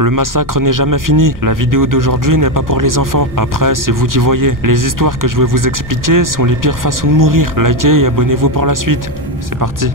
Le massacre n'est jamais fini. La vidéo d'aujourd'hui n'est pas pour les enfants. Après, c'est vous qui voyez. Les histoires que je vais vous expliquer sont les pires façons de mourir. Likez et abonnez-vous pour la suite. C'est parti.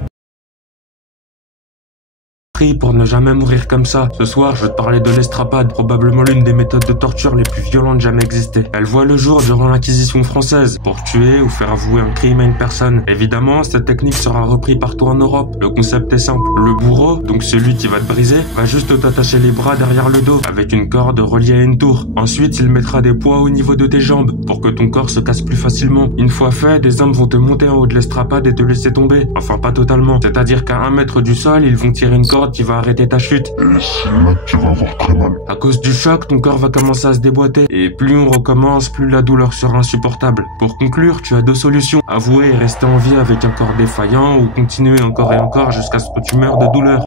Pour ne jamais mourir comme ça. Ce soir, je vais te parler de l'estrapade, probablement l'une des méthodes de torture les plus violentes jamais existées. Elle voit le jour durant l'Inquisition française, pour tuer ou faire avouer un crime à une personne. Évidemment, cette technique sera reprise partout en Europe. Le concept est simple. Le bourreau, donc celui qui va te briser, va juste t'attacher les bras derrière le dos, avec une corde reliée à une tour. Ensuite, il mettra des poids au niveau de tes jambes, pour que ton corps se casse plus facilement. Une fois fait, des hommes vont te monter en haut de l'estrapade et te laisser tomber. Enfin, pas totalement. C'est-à-dire qu'à 1 mètre du sol, ils vont tirer une corde qui va arrêter ta chute. Et c'est là que tu vas avoir très mal. À cause du choc, ton corps va commencer à se déboîter. Et plus on recommence, plus la douleur sera insupportable. Pour conclure, tu as 2 solutions. Avouer et rester en vie avec un corps défaillant ou continuer encore et encore jusqu'à ce que tu meurs de douleur.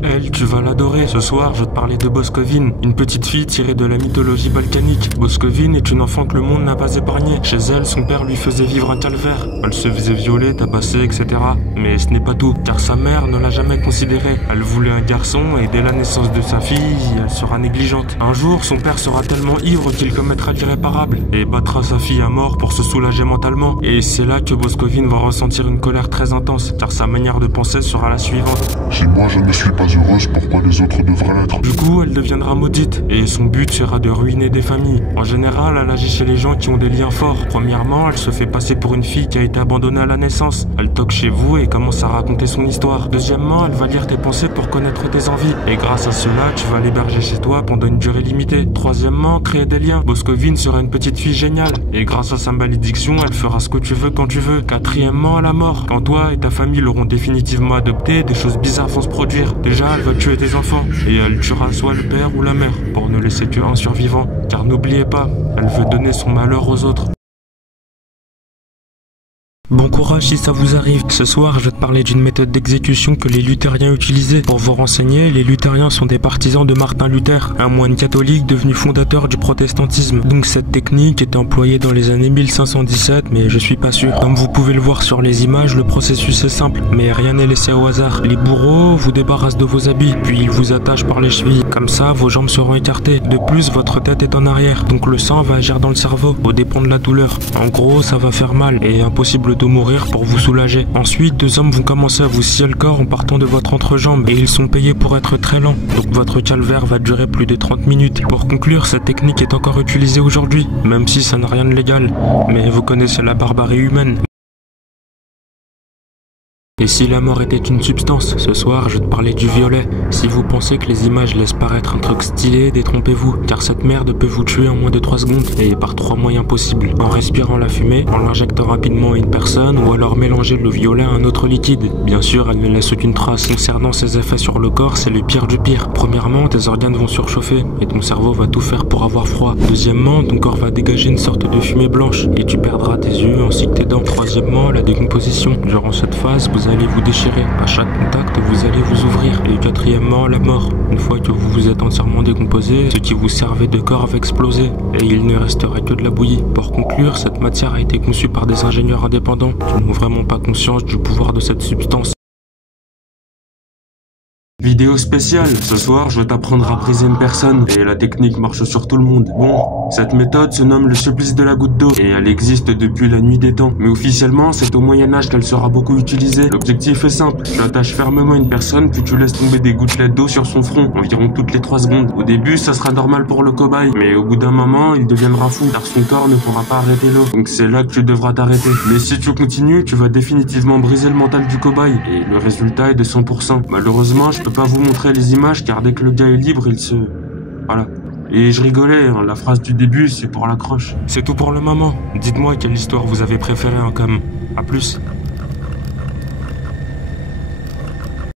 Elle, tu vas l'adorer. Ce soir, je vais te parler de Boscovine, une petite fille tirée de la mythologie balkanique. Boscovine est une enfant que le monde n'a pas épargnée. Chez elle, son père lui faisait vivre un calvaire. Elle se faisait violer, tabasser, etc. Mais ce n'est pas tout, car sa mère ne l'a jamais considérée. Elle voulait un garçon et dès la naissance de sa fille, elle sera négligente. Un jour, son père sera tellement ivre qu'il commettra l'irréparable et battra sa fille à mort pour se soulager mentalement. Et c'est là que Boscovine va ressentir une colère très intense, car sa manière de penser sera la suivante. Si moi je ne suis pas heureuse, pourquoi les autres devraient l'être? Du coup, elle deviendra maudite, et son but sera de ruiner des familles. En général, elle agit chez les gens qui ont des liens forts. Premièrement, elle se fait passer pour une fille qui a été abandonnée à la naissance. Elle toque chez vous et commence à raconter son histoire. Deuxièmement, elle va lire tes pensées pour connaître tes envies. Et grâce à cela, tu vas l'héberger chez toi pendant une durée limitée. Troisièmement, créer des liens. Boscovine sera une petite fille géniale, et grâce à sa malédiction, elle fera ce que tu veux quand tu veux. Quatrièmement, la mort. Quand toi et ta famille l'auront définitivement adoptée, des choses bizarres vont se produire. Déjà, elle va tuer tes enfants, et elle tuera soit le père ou la mère, pour ne laisser qu'un survivant. Car n'oubliez pas, elle veut donner son malheur aux autres. Bon courage si ça vous arrive. Ce soir, je vais te parler d'une méthode d'exécution que les luthériens utilisaient. Pour vous renseigner, les luthériens sont des partisans de Martin Luther, un moine catholique devenu fondateur du protestantisme. Donc cette technique était employée dans les années 1517, mais je suis pas sûr. Comme vous pouvez le voir sur les images, le processus est simple, mais rien n'est laissé au hasard. Les bourreaux vous débarrassent de vos habits, puis ils vous attachent par les chevilles. Comme ça, vos jambes seront écartées. De plus, votre tête est en arrière, donc le sang va agir dans le cerveau, au dépend de la douleur. En gros, ça va faire mal, et impossible de mourir pour vous soulager. Ensuite, 2 hommes vont commencer à vous scier le corps en partant de votre entrejambe, et ils sont payés pour être très lents, donc votre calvaire va durer plus de 30 minutes. Pour conclure, cette technique est encore utilisée aujourd'hui, même si ça n'a rien de légal. Mais vous connaissez la barbarie humaine. Et si la mort était une substance, ce soir je vais te parler du violet. Si vous pensez que les images laissent paraître un truc stylé, détrompez-vous, car cette merde peut vous tuer en moins de 3 secondes, et par 3 moyens possibles. En respirant la fumée, en l'injectant rapidement à une personne, ou alors mélanger le violet à un autre liquide. Bien sûr, elle ne laisse aucune trace. Concernant ses effets sur le corps, c'est le pire du pire. Premièrement, tes organes vont surchauffer, et ton cerveau va tout faire pour avoir froid. Deuxièmement, ton corps va dégager une sorte de fumée blanche, et tu perdras tes yeux ainsi que tes dents. Troisièmement, la décomposition. Durant cette phase, vous allez vous déchirer. À chaque contact, vous allez vous ouvrir. Et quatrièmement, la mort. Une fois que vous vous êtes entièrement décomposé, ce qui vous servait de corps va exploser. Et il ne resterait que de la bouillie. Pour conclure, cette matière a été conçue par des ingénieurs indépendants qui n'ont vraiment pas conscience du pouvoir de cette substance. Vidéo spéciale, ce soir je vais t'apprendre à briser une personne, et la technique marche sur tout le monde. Bon, cette méthode se nomme le supplice de la goutte d'eau, et elle existe depuis la nuit des temps. Mais officiellement, c'est au Moyen-Âge qu'elle sera beaucoup utilisée. L'objectif est simple, tu attaches fermement une personne, puis tu laisses tomber des gouttelettes d'eau sur son front, environ toutes les 3 secondes. Au début, ça sera normal pour le cobaye, mais au bout d'un moment, il deviendra fou, car son corps ne pourra pas arrêter l'eau. Donc c'est là que tu devras t'arrêter. Mais si tu continues, tu vas définitivement briser le mental du cobaye, et le résultat est de 100%. Malheureusement, je peux pas vous montrer les images car dès que le gars est libre, il se... Voilà. Et je rigolais, hein, la phrase du début, c'est pour l'accroche. C'est tout pour le moment. Dites-moi quelle histoire vous avez préférée en com. A plus.